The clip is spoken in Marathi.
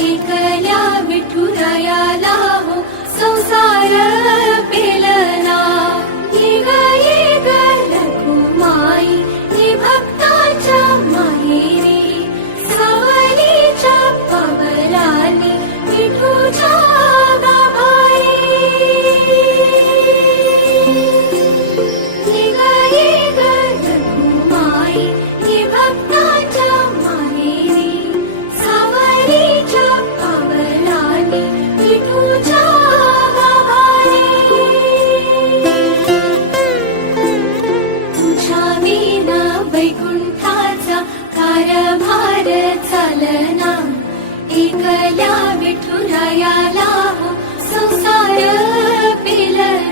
एकल्या विठुरायाला हो संसार पेलना। ये ग रखुमाई हे भक्ताच्या माहेरी, सावलीच्या पावलांनी विठूच्या गाभारी। ये ग रखुमाई हे भक्ताच्या माहेरी, सावलीच्या पावलांनी विठूच्या गाभारी। तुझ्या विना वैकुंठाचा कारभार चालना। एकल्या विठुरायाला हो संसार पेलना।